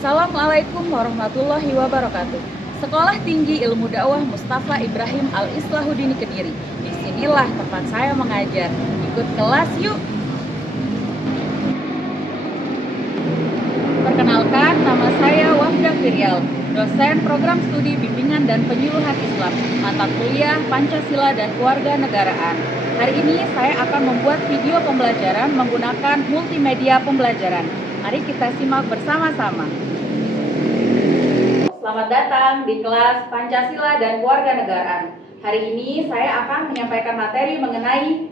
Assalamualaikum warahmatullahi wabarakatuh. Sekolah Tinggi Ilmu Dakwah Mustafa Ibrahim Al-Islahudini Kediri. Disinilah tempat saya mengajar. Ikut kelas yuk. Perkenalkan, nama saya Wafda Firial, dosen program studi bimbingan dan penyuluhan Islam, mata kuliah Pancasila dan Kewarganegaraan. Hari ini saya akan membuat video pembelajaran menggunakan multimedia pembelajaran. Mari kita simak bersama-sama. Selamat datang di kelas Pancasila dan Kewarganegaraan. Hari ini saya akan menyampaikan materi mengenai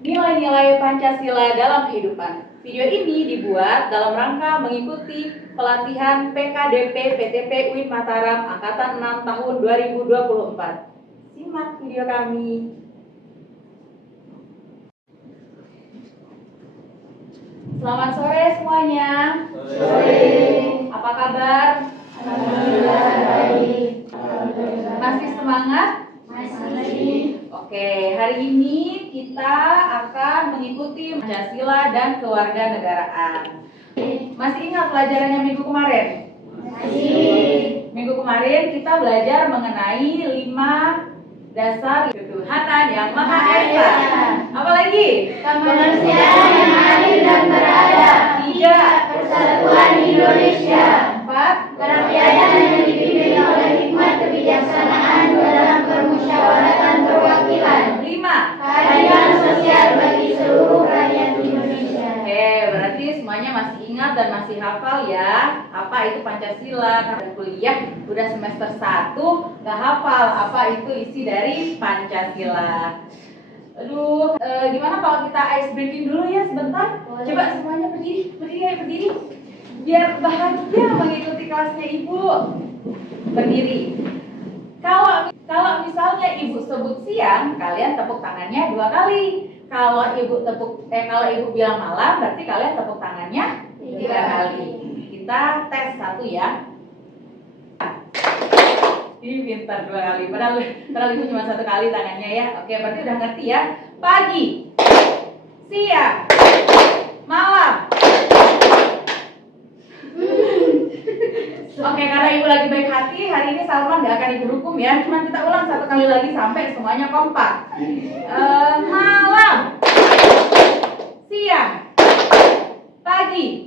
nilai-nilai Pancasila dalam kehidupan. Video ini dibuat dalam rangka mengikuti pelatihan PKDP PTP UIN Mataram Angkatan 6 tahun 2024. Simak video kami. Selamat sore semuanya. Sore. Apa kabar? Alhamdulillah baik. Masih semangat? Masih. Oke, hari ini kita akan mengikuti Pancasila dan Kewarganegaraan. Masih ingat pelajarannya minggu kemarin? Masih. Minggu kemarin kita belajar mengenai 5 dasar ketuhanan yang Maha Esa. Apa lagi? Kemanusiaan yang adil dan beradab. 3. Persatuan Indonesia. 4. Kerakyatan yang dipimpin oleh hikmat kebijaksanaan dalam permusyawaratan perwakilan. 5. Keadilan sosial bagi seluruh rakyat Indonesia. Oke, berarti semuanya masih ingat dan masih hafal ya apa itu Pancasila. Karena kuliah udah semester 1 gak hafal apa itu isi dari Pancasila. Aduh, gimana kalau kita ice breaking dulu ya sebentar? Boleh. Coba semuanya berdiri. Biar bahagia mengikuti kelasnya Ibu. Berdiri. Kalau misalnya Ibu sebut siang, kalian tepuk tangannya 2 kali. Kalau Ibu bilang malam, berarti kalian tepuk tangannya 3 kali. Kita tes 1 ya. Ini pintar 2 kali. Padahal Ibu cuma 1 kali tangannya ya. Oke, berarti udah ngerti ya. Pagi, siang, malam. Oke, karena Ibu lagi baik hati, hari ini Salman gak akan Ibu hukum ya. Cuma kita ulang 1 kali lagi sampai semuanya kompak. Malam, siang, pagi,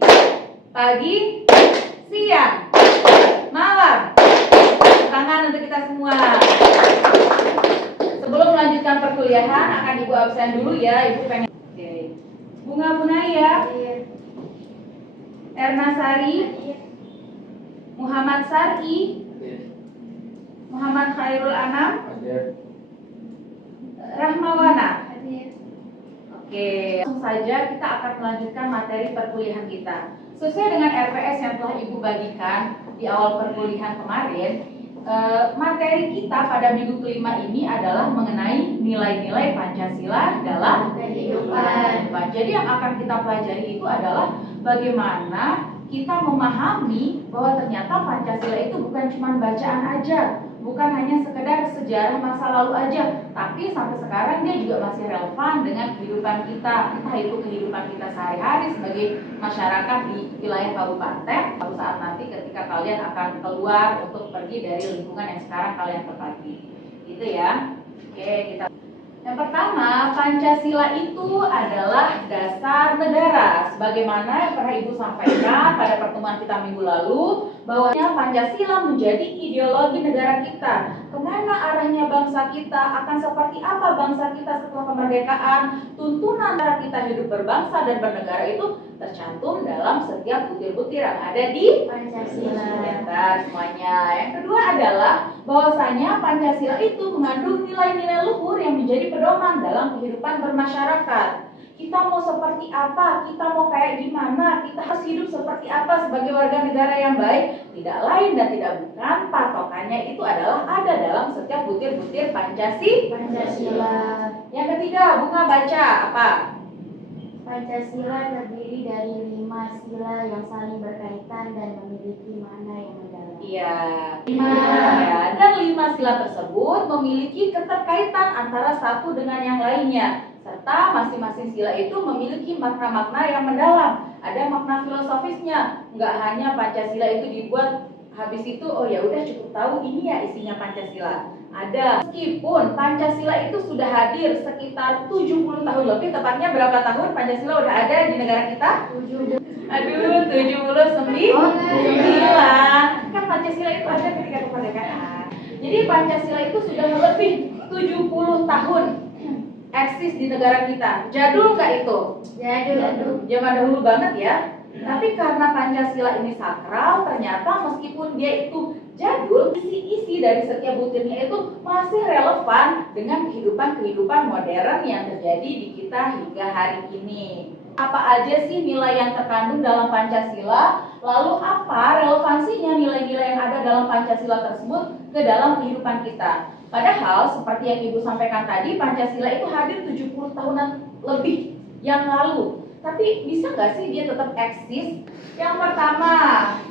siang, malam. Tangan untuk kita semua. Sebelum melanjutkan perkuliahan, akan Ibu absen dulu ya. Ibu pengen. Oke. Bunga Bunaya, Erna Sari, Muhammad Sari, Muhammad Khairul Anam, Rahmawana. Oke, langsung saja kita akan melanjutkan materi perkuliahan kita. Sesuai dengan RPS yang telah Ibu bagikan di awal perkuliahan kemarin, materi kita pada minggu kelima ini adalah mengenai nilai-nilai Pancasila dalam Kehidupan. Jadi yang akan kita pelajari itu adalah bagaimana kita memahami bahwa ternyata Pancasila itu bukan cuma bacaan aja, bukan hanya sekedar sejarah masa lalu aja, tapi sampai sekarang dia juga masih relevan dengan kehidupan kita, entah itu kehidupan kita sehari-hari sebagai masyarakat di wilayah kabupaten, suatu saat nanti ketika kalian akan keluar untuk pergi dari lingkungan yang sekarang kalian tempati. Gitu ya. Oke, kita. Yang pertama, Pancasila itu adalah dasar negara. Sebagaimana yang pernah Ibu sampaikan pada pertemuan kita minggu lalu, bahwasanya Pancasila menjadi ideologi negara kita. Kemana arahnya bangsa kita, akan seperti apa bangsa kita setelah kemerdekaan, tuntunan cara kita hidup berbangsa dan bernegara itu tercantum dalam setiap butir-butir yang ada di Pancasila. Sebentar semuanya. Yang kedua adalah bahwasanya Pancasila itu mengandung nilai-nilai luhur yang menjadi pedoman dalam kehidupan bermasyarakat. Kita mau seperti apa, kita mau kayak gimana, kita harus hidup seperti apa sebagai warga negara yang baik. Tidak lain dan tidak bukan, patokannya itu adalah ada dalam setiap butir-butir Pancasila. Yang ketiga, Bunga baca apa? Pancasila terdiri dari 5 sila yang saling berkaitan dan memiliki makna yang mendalam. Iya. 5. Ya, dan 5 sila tersebut memiliki keterkaitan antara satu dengan yang lainnya. serta masing-masing sila itu memiliki makna-makna yang mendalam. Ada makna filosofisnya, nggak hanya Pancasila itu dibuat habis itu oh ya udah cukup tahu ini ya isinya Pancasila. Ada, meskipun Pancasila itu sudah hadir sekitar 70 tahun lebih, tepatnya berapa tahun Pancasila udah ada di negara kita? 79. Kan Pancasila itu ada ketika kemerdekaan. Jadi Pancasila itu sudah lebih 70 tahun eksis di negara kita. Jadul nggak itu? Jadul. Zaman dahulu banget ya. Tapi karena Pancasila ini sakral, ternyata meskipun dia itu jadul, isi-isi dari setiap butirnya itu masih relevan dengan kehidupan modern yang terjadi di kita hingga hari ini. Apa aja sih nilai yang terkandung dalam Pancasila? Lalu apa relevansinya nilai-nilai yang ada dalam Pancasila tersebut ke dalam kehidupan kita? Padahal seperti yang Ibu sampaikan tadi, Pancasila itu hadir 70 tahunan lebih yang lalu. Tapi bisa nggak sih dia tetap eksis? Yang pertama,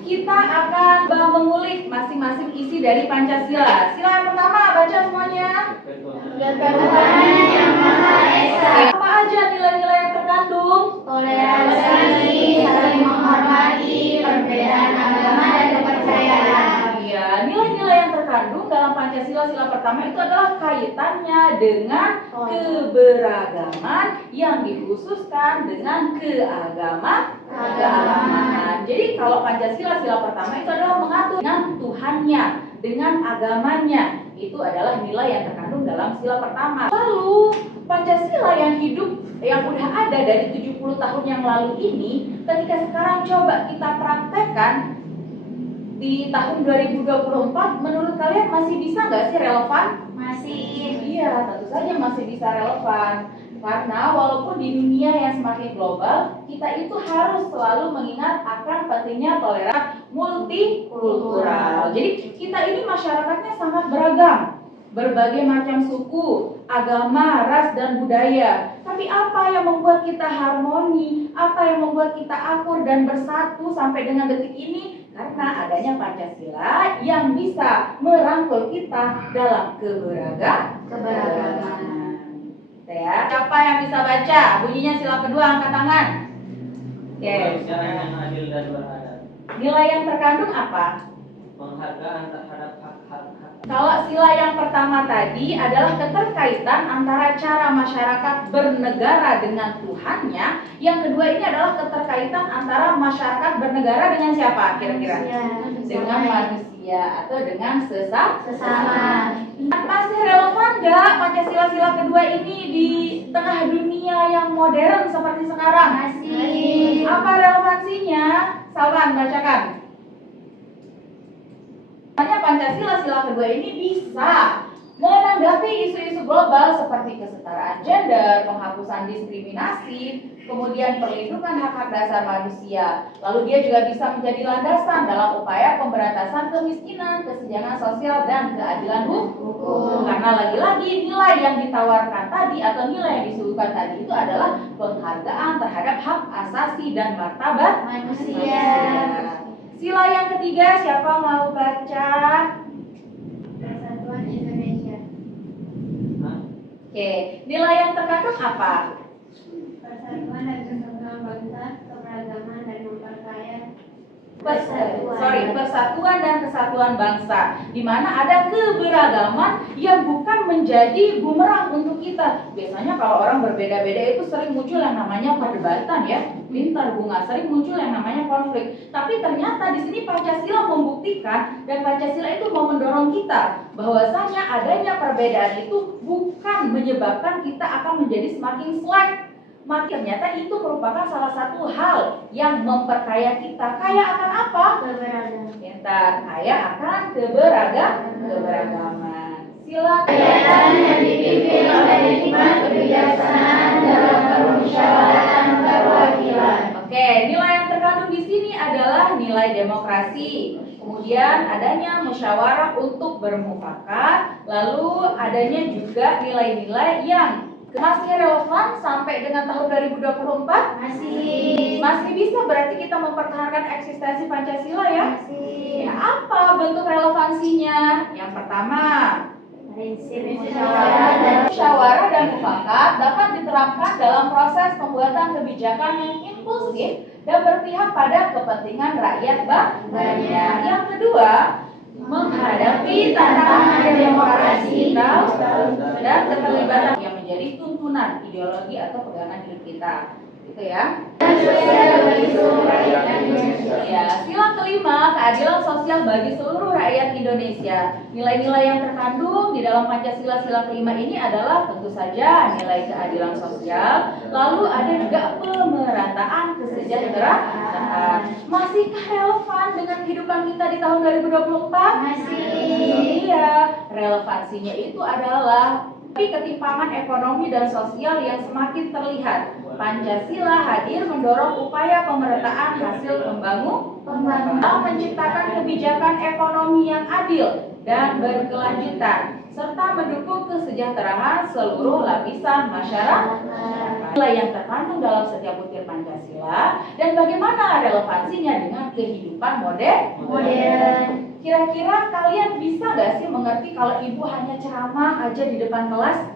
kita akan mengulik masing-masing isi dari Pancasila. Sila yang pertama, baca semuanya. Tuhan Yang Maha Esa. Apa aja nilai-nilai yang terkandung? Toleransi, saling menghormati, perbedaan agama dan kepercayaan. Iya, nilai-nilai yang terkandung dalam Pancasila sila pertama itu adalah kaitannya dengan keberagaman yang dikhususkan dengan keagamaan. Jadi kalau Pancasila sila pertama itu adalah mengatur dengan Tuhannya, dengan agamanya. Itu adalah nilai yang terkandung dalam sila pertama. Lalu Pancasila yang hidup yang udah ada dari 70 tahun yang lalu ini, ketika sekarang coba kita praktekkan di tahun 2024, menurut kalian masih bisa nggak sih relevan? Masih. Iya, tentu saja masih bisa relevan. Karena walaupun di dunia yang semakin global, kita itu harus selalu mengingat akan pentingnya toleransi multikultural. Jadi kita ini masyarakatnya sangat beragam. Berbagai macam suku, agama, ras, dan budaya. Tapi apa yang membuat kita harmoni? Apa yang membuat kita akur dan bersatu sampai dengan detik ini? Karena adanya Pancasila yang bisa merangkul kita dalam keberagaman. Ya. Siapa yang bisa baca? Bunyinya sila kedua, angkat tangan. Oke. Yang adil dan beradab. Nilai yang terkandung apa? Penghargaan terhadap hak-hak. Kalau sila yang pertama tadi adalah keterkaitan antara cara masyarakat bernegara dengan Tuhannya. Yang kedua ini adalah keterkaitan antara masyarakat bernegara dengan siapa kira-kira? Dengan manusia atau dengan sesama. Masih relevan nggak Pancasila sila kedua ini di tengah dunia yang modern seperti sekarang? Masih. Apa relevansinya? Salwan, bacakan. Hanya Pancasila sila kedua ini bisa menanggapi isu-isu global seperti kesetaraan gender, penghapusan diskriminasi, kemudian perlindungan hak-hak dasar manusia. Lalu dia juga bisa menjadi landasan dalam upaya pemberantasan kemiskinan, kesenjangan sosial, dan keadilan hukum. Karena lagi-lagi nilai yang ditawarkan tadi atau nilai yang disuguhkan tadi itu adalah penghargaan terhadap hak asasi dan martabat Manusia. Sila yang ketiga, siapa mau baca? Persatuan Indonesia. Oke, nilai yang terkandung apa? Persatuan dan kesatuan bangsa, keberagaman dan memperkaya. Persatuan dan kesatuan bangsa, di mana ada keberagaman yang bukan menjadi bumerang untuk kita. Biasanya kalau orang berbeda-beda itu sering muncul yang namanya perdebatan ya, pintar bunga, sering muncul yang namanya konflik. Tapi ternyata di sini Pancasila membuktikan dan Pancasila itu mau mendorong kita bahwasanya adanya perbedaan itu bukan menyebabkan kita akan menjadi semakin slack. Maka ternyata itu merupakan salah satu hal yang memperkaya kita. Kaya akan apa? Keberagaman. Pintar, kaya akan keberagaman. Silakan. Yang dipimpin oleh hikmat kebijaksanaan dalam permusyawaratan perwakilan. Oke, nilai yang terkandung di sini adalah nilai demokrasi. Kemudian adanya musyawarah untuk bermufakat, lalu adanya juga nilai-nilai yang masih relevan sampai dengan tahun 2024? Masih bisa, berarti kita mempertahankan eksistensi Pancasila ya? Masih. Ya, apa bentuk relevansinya? Yang pertama, Prinsip Musyawarah dan mufakat dapat diterapkan dalam proses pembuatan kebijakan yang inklusif dan berpihak pada kepentingan rakyat banyak. Yang kedua, menghadapi tantangan demokrasi dan keterlibatan yang menjadi tuntunan ideologi atau pegangan hidup kita. Gitu ya. Ya, sila kelima, keadilan sosial bagi seluruh rakyat Indonesia. Nilai-nilai yang terkandung di dalam Pancasila sila kelima ini adalah tentu saja nilai keadilan sosial, lalu ada juga pemerataan kesejahteraan. Masihkah relevan dengan kehidupan kita di tahun 2024? Masih. Iya, relevansinya itu adalah ketimpangan ekonomi dan sosial yang semakin terlihat. Pancasila hadir mendorong upaya pemerataan hasil pembangunan, menciptakan kebijakan ekonomi yang adil dan berkelanjutan, serta mendukung kesejahteraan seluruh lapisan masyarakat. Nilai yang terkandung dalam setiap butir Pancasila dan bagaimana relevansinya dengan kehidupan modern. Kira-kira kalian bisa gak sih mengerti kalau ibu hanya ceramah aja di depan kelas?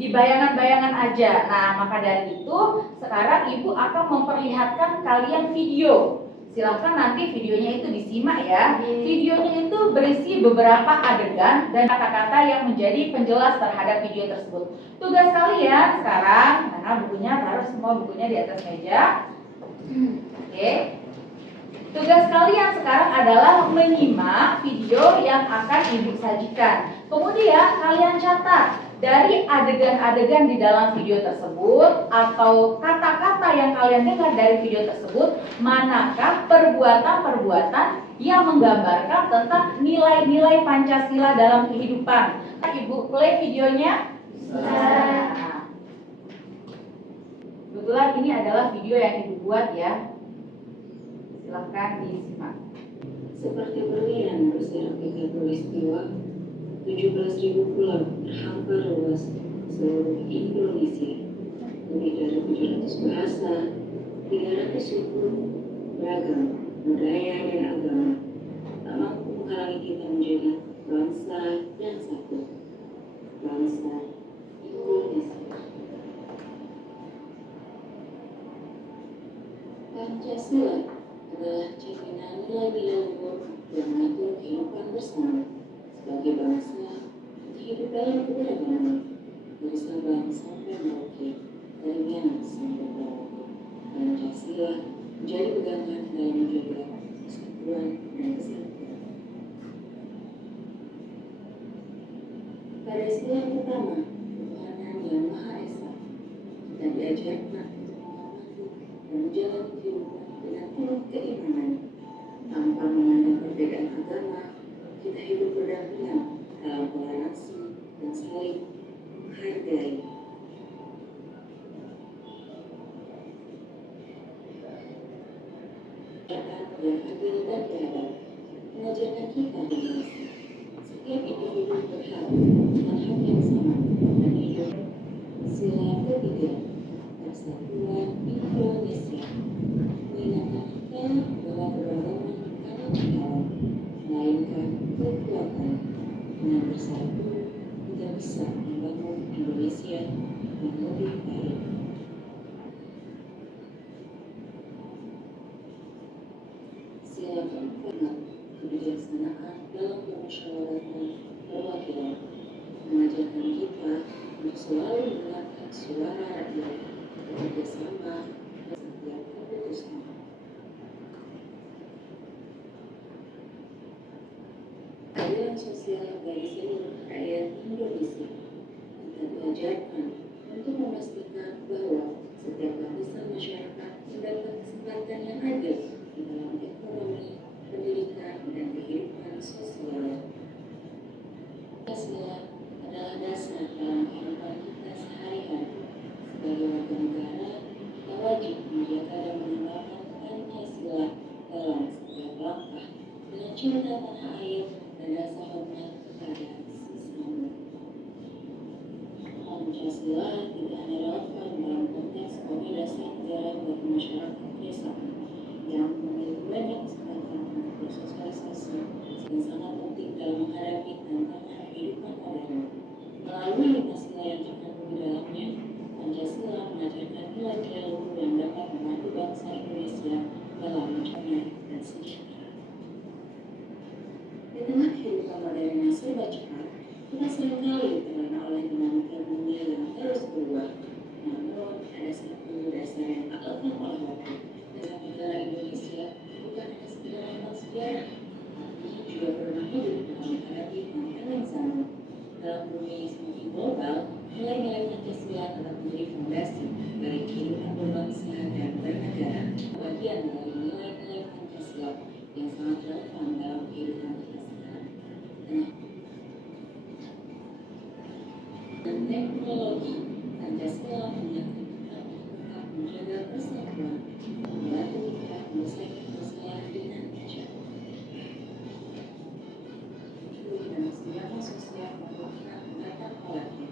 Di bayangan-bayangan aja. Nah, maka dari itu sekarang ibu akan memperlihatkan kalian video. Silahkan nanti videonya itu disimak ya. Videonya itu berisi beberapa adegan dan kata-kata yang menjadi penjelas terhadap video tersebut. Tugas kalian sekarang, karena bukunya taruh semua bukunya di atas meja. Oke. Tugas kalian sekarang adalah menyimak video yang akan ibu sajikan. Kemudian kalian catat dari adegan-adegan di dalam video tersebut atau kata-kata yang kalian dengar dari video tersebut, manakah perbuatan-perbuatan yang menggambarkan tentang nilai-nilai Pancasila dalam kehidupan. Ibu play videonya. Nah, kebetulan ini adalah video yang ibu buat ya. Silahkan disimak. Seperti berlian berserakan peristiwa, 17.000 pulau terhampar luas seluruh Indonesia. Lebih dari 700 bahasa, 300 suku, beragam, budaya dan agama tak mampu menghalangi kita menjadi bangsa yang satu. Bangsa Indonesia. Pancasila adalah cerminan nilai-nilai luhur yang mengatur kehidupan bersama sebagai bangsa, hidup dalam keberagaman, dari Sabang sampai Merauke, dari Minang sampai Pulau. Pancasila menjadi pegangan dalam menjaga persatuan dan kesatuan. Pada sila pertama, Tuhanan yang Maha Esa, kita diajarkan untuk mengamati dan menjalani kehidupan dengan penuh keimanan, tanpa memandang perbedaan agama. Kita hidup berdampingan dalam toleransi dan saling menghargai. Yang adil dan beradab mengajarkan kita di Indonesia. Setiap individu berhak dengan hak yang sama dan hidup. Sila ketiga, persatuan Indonesia mengingatkan kita bahwa keberagaman bukanlah masalah, melainkan kekuatan. Dengan bersatu, kita bisa membangun Indonesia yang lebih baik. Sila keempat, kebijaksanaan dalam permusyawaratan perwakilan mengajarkan kita untuk selalu mendengarkan suara rakyat, bekerja sama dan setiap keputusan. Keadilan sosial bagi seluruh rakyat Indonesia. Kita diajarkan untuk memastikan bahwa setiap lapisan masyarakat mendapat kesempatan yang adil di dalam ekonomi, pendidikan, dan kehidupan sosial. Pancasila adalah dasar dalam kehidupan kita sehari-hari. Sebagai warga negara, kita wajib menjaga dan mengembangkan Pancasila dalam setiap langkah dengan cinta tanah air dan rasa hormat kepada sesama. Pancasila tidak hanya relevan dalam konteks organisasi negara bagi masyarakat desa yang memiliki banyak kesempatan untuk bersosialisasi dan sangat penting dalam menghadapi tantangan kehidupan modern. Kita seringkali terlena oleh dinamika dunia yang terus berubah. Namun, ada satu dasar yang tak lekang oleh waktu. Dalam negara Indonesia bukan hanya sekedar tentang sejarah, tapi juga pernah hidup dalam menghadapi tantangan zaman. Dalam bumi semakin global, nilai-nilai Pancasila tetap menjadi fondasi bagi kehidupan berbangsa dan bernegara. Bagian dari nilai-nilai Pancasila yang sangat relevan dalam kehidupan kita sekarang. Dan teknologi Pancasila mengingatkan kita untuk tetap menjaga persatuan, membantu kita menyelesaikan masalah dengan bijak. Dan senjata sosial merupakan pendapat kolektif.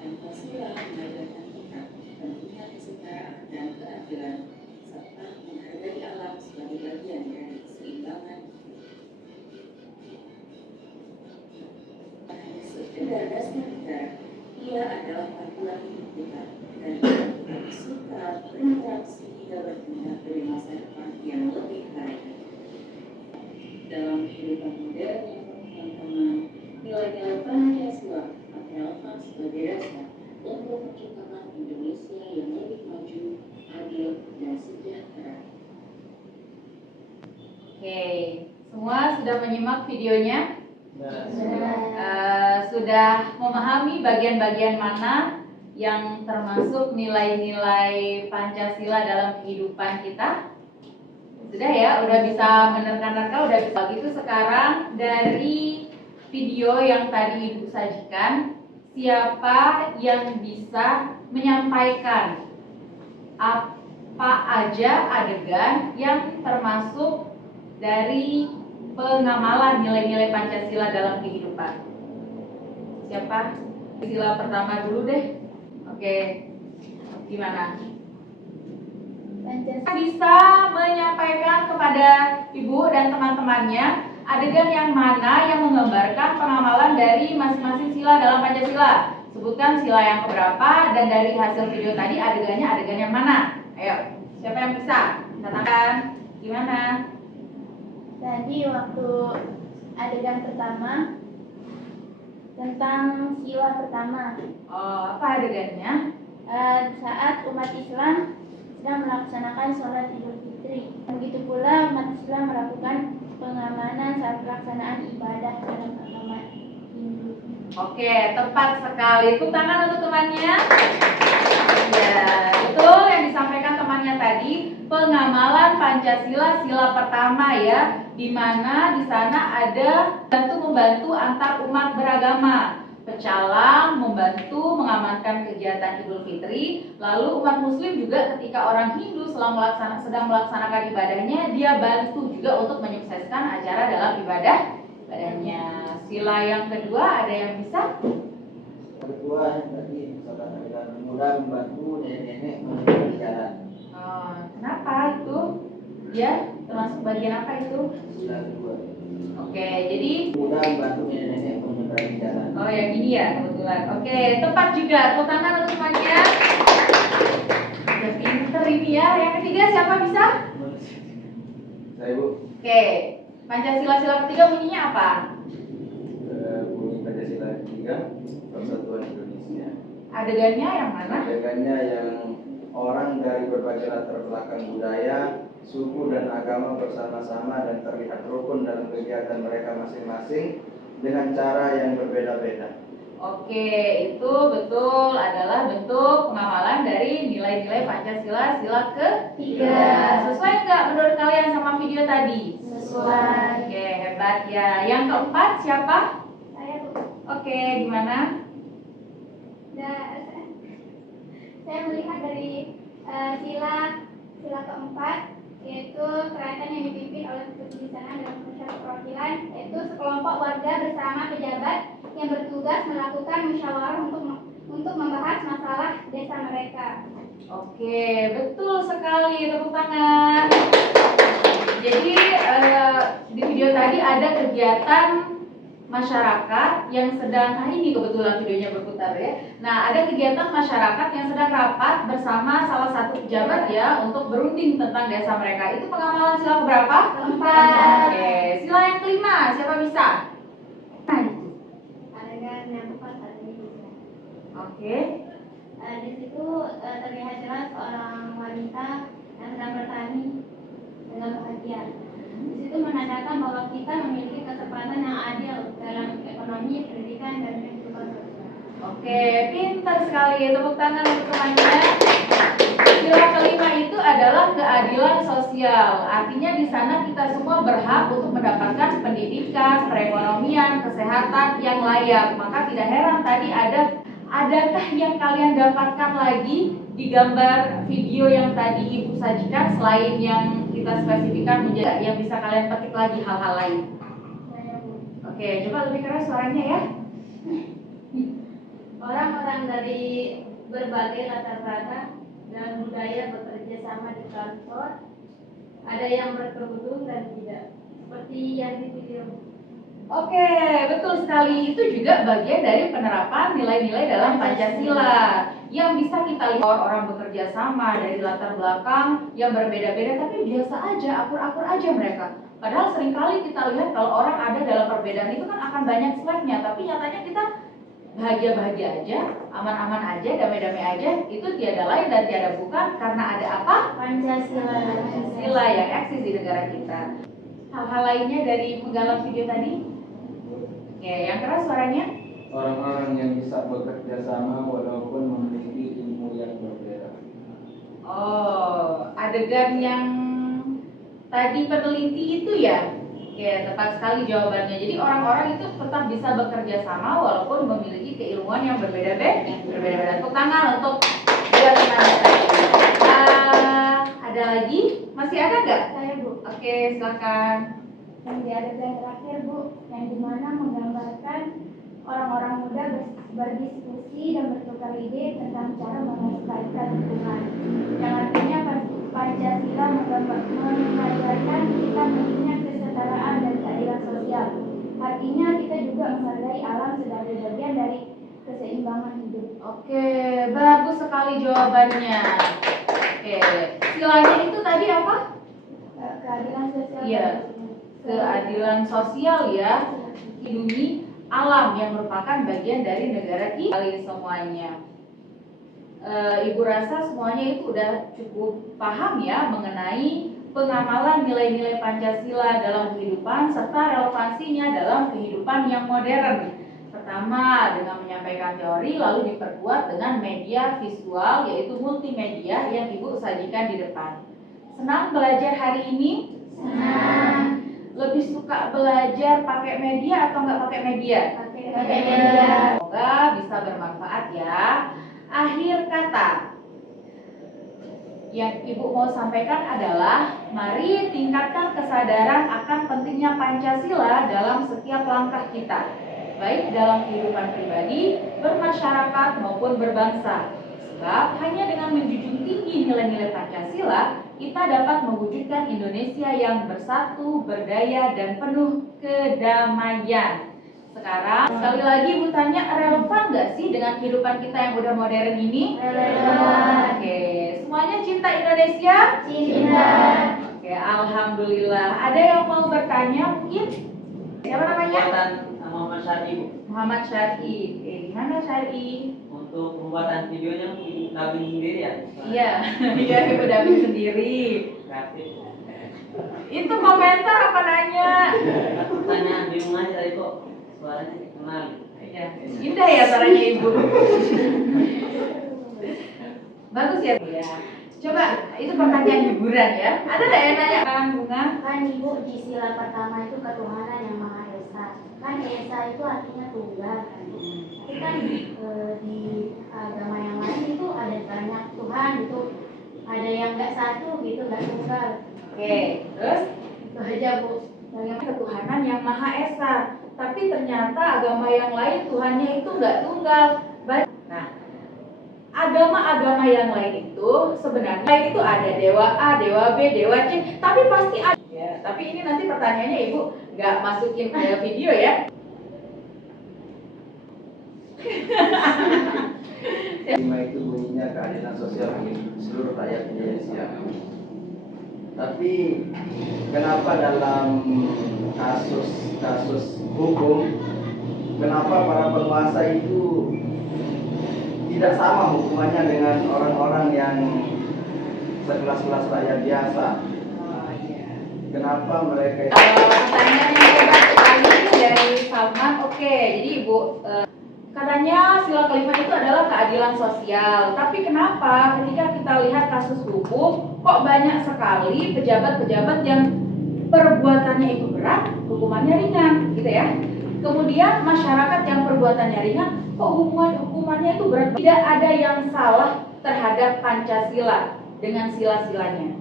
Pancasila mengajarkan kita pentingnya kesetaraan dan keadilan, serta menghargai alam sebagai bagian dari keseimbangan. Hanya sekedar dasar negara, ia adalah panduan hidup kita dan kita suka berinteraksi hingga bertindak dari masa depan yang lebih baik. Dalam kehidupan modern yang teman-teman, nilai-nilai Pancasila akan relevan sebagai dasar untuk menciptakan Indonesia yang lebih maju, adil, dan sejahtera. Oke, semua sudah menyimak videonya? Nah, Sudah memahami bagian-bagian mana yang termasuk nilai-nilai Pancasila dalam kehidupan kita? Sudah ya, udah bisa menerka-nerka, udah bisa gitu. Sekarang dari video yang tadi Ibu sajikan, siapa yang bisa menyampaikan apa aja adegan yang termasuk dari pengamalan nilai-nilai Pancasila dalam kehidupan? Siapa? Sila pertama dulu deh. Oke, gimana? Pancasila. Bisa menyampaikan kepada Ibu dan teman-temannya adegan yang mana yang menggambarkan pengamalan dari masing-masing sila dalam Pancasila. Sebutkan sila yang keberapa dan dari hasil video tadi adegannya adegan yang mana? Ayo, siapa yang bisa? Katakan, gimana? Tadi waktu adegan pertama tentang sila pertama, Oh, apa adegannya? saat umat Islam sedang melaksanakan sholat Idul Fitri. Begitu pula umat Islam melakukan pengamanan saat pelaksanaan ibadah dalam agama Hindu. Oke, tepat sekali. Tepuk tangan untuk temannya. Ya, betul yang disampaikan temannya tadi, pengamalan Pancasila sila pertama ya, di mana di sana ada membantu antar umat beragama. Pecalang membantu mengamankan kegiatan Idul Fitri, lalu umat Muslim juga ketika orang Hindu sedang melaksanakan ibadahnya, dia bantu juga untuk menyukseskan acara dalam ibadahnya. Sila yang kedua ada yang bisa? Kedua yang tadi misalkan ada pemuda membantu nenek-nenek menyeberang jalan. Oh, kenapa itu? Ya, termasuk bagian apa itu? Sila kedua. Oke, jadi Pemuda membantu nenek-nenek menyeberang jalan. oh yang ini ya kebetulan. Oke, tepat juga. Tepuk tangan untuk semuanya. Udah pinter ini ya. Yang ketiga siapa bisa? Saya Bu, Oke, Pancasila sila ketiga bunyinya apa? bunyi Pancasila ketiga Persatuan Indonesia. Adegannya yang mana? Adegannya yang orang dari berbagai latar belakang budaya, suku dan agama bersama-sama dan terlihat rukun dalam kegiatan mereka masing-masing dengan cara yang berbeda-beda. Oke, itu betul adalah bentuk pengamalan dari nilai-nilai Pancasila sila ketiga. Sesuai nggak menurut kalian sama video tadi? Sesuai. Oke, hebat ya. Yang keempat siapa? Saya Bu. Oke, gimana? Saya melihat dari sila keempat, yaitu kerajaan yang dipimpin oleh kebijaksanaan dalam masyarakat perwakilan, yaitu sekelompok warga bersama pejabat yang bertugas melakukan musyawarah untuk membahas masalah desa mereka. Oke, betul sekali. Tepuk tangan. Jadi di video tadi ada kegiatan masyarakat yang sedang, nah ini kebetulan videonya berputar ya. Nah, ada kegiatan masyarakat yang sedang rapat bersama salah satu pejabat ya untuk berunding tentang desa mereka. Itu pengamalan sila berapa? Keempat. Oke, sila yang kelima, siapa bisa? Nah, itu. Adegan Oke. Di situ terlihat jelas seorang wanita yang sedang bertani dengan bahagia. Di situ menandakan bahwa kita memiliki kesempatan yang adil dalam ekonomi, pendidikan, dan kehidupan sosial. Oke, pintar sekali. Tepuk tangan untuk temannya. Sila kelima itu adalah keadilan sosial. Artinya di sana kita semua berhak untuk mendapatkan pendidikan, perekonomian, kesehatan yang layak. Maka tidak heran tadi adakah yang kalian dapatkan lagi di gambar video yang tadi Ibu sajikan selain yang kita spesifikkan menjadi yang bisa kalian petik lagi hal-hal lain. Oke, coba lebih keras suaranya ya. Orang-orang dari berbagai latar belakang dan budaya bekerja sama di kantor. Ada yang berkerudung dan tidak, seperti yang di video. Oke, betul sekali. Itu juga bagian dari penerapan nilai-nilai dalam Pancasila yang bisa kita lihat orang bekerja sama dari latar belakang yang berbeda-beda, tapi biasa aja, akur-akur aja mereka. Padahal seringkali kita lihat kalau orang ada dalam perbedaan itu kan akan banyak slacknya, tapi nyatanya kita bahagia-bahagia aja, aman-aman aja, damai-damai aja. Itu tiada lain dan tiada bukan karena ada apa? Pancasila. Pancasila yang eksis di negara kita. Hal-hal lainnya dari penggalan video tadi? Oke, yang keras suaranya? Orang-orang yang bisa bekerja sama walaupun memiliki ilmu yang berbeda. Oh, adegan yang tadi peneliti itu ya? Oke, tepat sekali jawabannya. Jadi orang-orang itu tetap bisa bekerja sama walaupun memiliki keilmuan yang berbeda-beda. Tepuk tangan untuk dua teman tadi. Ada lagi? Masih ada nggak? Saya Bu. Oke, silakan. Yang di adegan terakhir Bu, yang dimana menggambarkan orang-orang muda berdiskusi dan bertukar ide tentang cara melestarikan lingkungan. Yang artinya Pancasila mengajarkan kita pentingnya kesetaraan dan keadilan sosial. Artinya kita juga menghargai alam sebagai bagian dari keseimbangan hidup. Oke, bagus sekali jawabannya. Oke, silanya itu tadi apa? Keadilan sosial. Iya. Keadilan sosial ya, lindungi alam yang merupakan bagian dari negara kita semuanya. Ibu rasa semuanya itu udah cukup paham ya mengenai pengamalan nilai-nilai Pancasila dalam kehidupan serta relevansinya dalam kehidupan yang modern. Pertama, dengan menyampaikan teori lalu diperkuat dengan media visual yaitu multimedia yang Ibu sajikan di depan. Senang belajar hari ini? Senang. Lebih suka belajar pakai media atau nggak pakai media? Pakai media. Semoga bisa bermanfaat ya. Akhir kata yang Ibu mau sampaikan adalah mari tingkatkan kesadaran akan pentingnya Pancasila dalam setiap langkah kita, baik dalam kehidupan pribadi, bermasyarakat maupun berbangsa. Sebab hanya dengan menjunjung tinggi nilai-nilai Pancasila, kita dapat mewujudkan Indonesia yang bersatu, berdaya, dan penuh kedamaian. Sekarang, sekali lagi Ibu tanya, relevan nggak sih dengan kehidupan kita yang udah modern ini? Relevan. Oke, semuanya cinta Indonesia? Cinta. Oke, alhamdulillah. Ada yang mau bertanya mungkin? Siapa namanya? Muhammad Syar'i. Muhammad Syar'i. Oke, gimana Syar'i? Untuk pembuatan videonya dubbing sendiri ya? Iya, iya Ibu dubbing sendiri. Kreatif. Itu komentar apa nanya? Tanya bingung aja tadi kok suaranya kenal. Iya, indah ya suaranya Ibu. Bagus ya, Bu ya. Coba itu pertanyaan hiburan ya. Ada nggak yang nanya kan Bunga? Kan Ibu di sila pertama itu ketuhanan yang Maha Esa. Kan Esa itu artinya tunggal kan. Tapi kan di agama yang lain itu ada banyak Tuhan gitu. Ada yang nggak satu gitu, nggak tunggal. Oke, terus Itu aja Bu. bagaimana ketuhanan yang Maha Esa? Tapi ternyata agama yang lain Tuhannya itu nggak tunggal. Nah, agama-agama yang lain itu sebenarnya itu ada dewa A, dewa B, dewa C, tapi pasti ada. Ya, tapi ini nanti pertanyaannya Ibu nggak masukin ke video ya. Lima itu bunyinya keadilan sosial bagi seluruh rakyat Indonesia. Tapi kenapa dalam kasus hukum, kenapa para penguasa itu tidak sama hukumannya dengan orang-orang yang sekelas-kelas rakyat biasa. Oh iya. Kenapa mereka Pertanyaan yang hebat sekali ini dari Salman. Oke, jadi Ibu, katanya sila kelima itu adalah keadilan sosial. Tapi kenapa ketika kita lihat kasus hukum, kok banyak sekali pejabat-pejabat yang perbuatannya itu berat, hukumannya ringan, gitu ya? Kemudian masyarakat yang perbuatannya ringan, kok hukumannya itu berat? Tidak ada yang salah terhadap Pancasila dengan sila-silanya.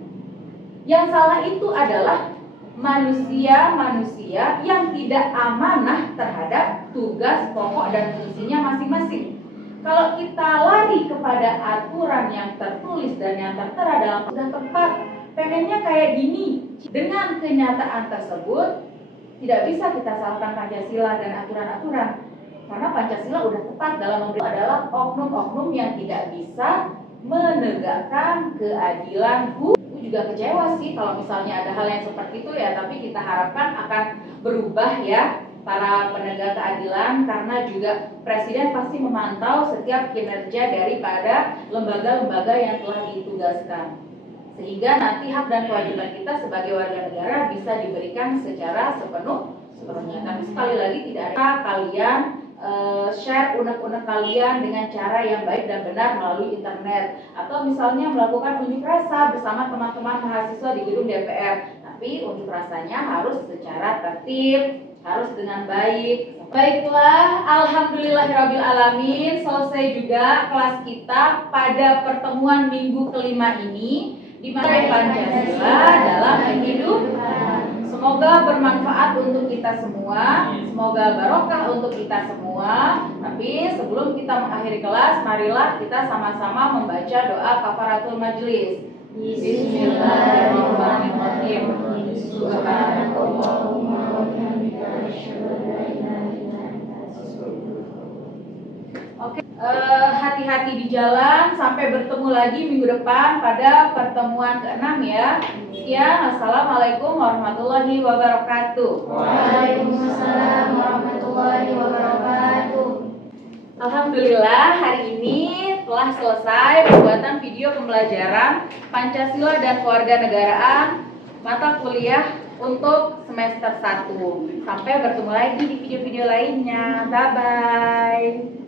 Yang salah itu adalah manusia-manusia yang tidak amanah terhadap tugas pokok dan fungsinya masing-masing. Kalau kita lari kepada aturan yang tertulis dan yang tertera dalam sudah tepat, pengennya kayak gini. Dengan kenyataan tersebut, tidak bisa kita salahkan Pancasila dan aturan-aturan. Karena Pancasila udah tepat dalam memberi adalah oknum-oknum yang tidak bisa menegakkan keadilan hukum. Juga kecewa sih kalau misalnya ada hal yang seperti itu ya, tapi kita harapkan akan berubah ya para penegak keadilan, karena juga Presiden pasti memantau setiap kinerja daripada lembaga-lembaga yang telah ditugaskan, sehingga nanti hak dan kewajiban kita sebagai warga negara bisa diberikan secara sepenuhnya. Tapi sekali lagi tidak ada kalian share unek-unek kalian dengan cara yang baik dan benar melalui internet, atau misalnya melakukan unjuk rasa bersama teman-teman mahasiswa di gedung DPR. Tapi unjuk rasanya harus secara tertib, harus dengan baik. Baiklah, alhamdulillahirabbil alamin, selesai juga kelas kita pada pertemuan minggu kelima ini, di mana Pancasila dalam hidup. Semoga bermanfaat untuk kita semua, semoga barokah untuk kita semua. Tapi sebelum kita mengakhiri kelas, marilah kita sama-sama membaca doa kafaratul majelis. Bismillahirrahmanirrahim. Subhanallahumma wa bihamdika asyhadu an la ilaha illa anta astaghfiruka. Oke, hati-hati di jalan, sampai bertemu lagi minggu depan pada pertemuan ke-6 ya. Sekian, assalamualaikum warahmatullahi wabarakatuh. Waalaikumsalam warahmatullahi wabarakatuh. Alhamdulillah, hari ini telah selesai pembuatan video pembelajaran Pancasila dan Kewarganegaraan mata kuliah untuk semester 1. Sampai bertemu lagi di video-video lainnya. Bye-bye.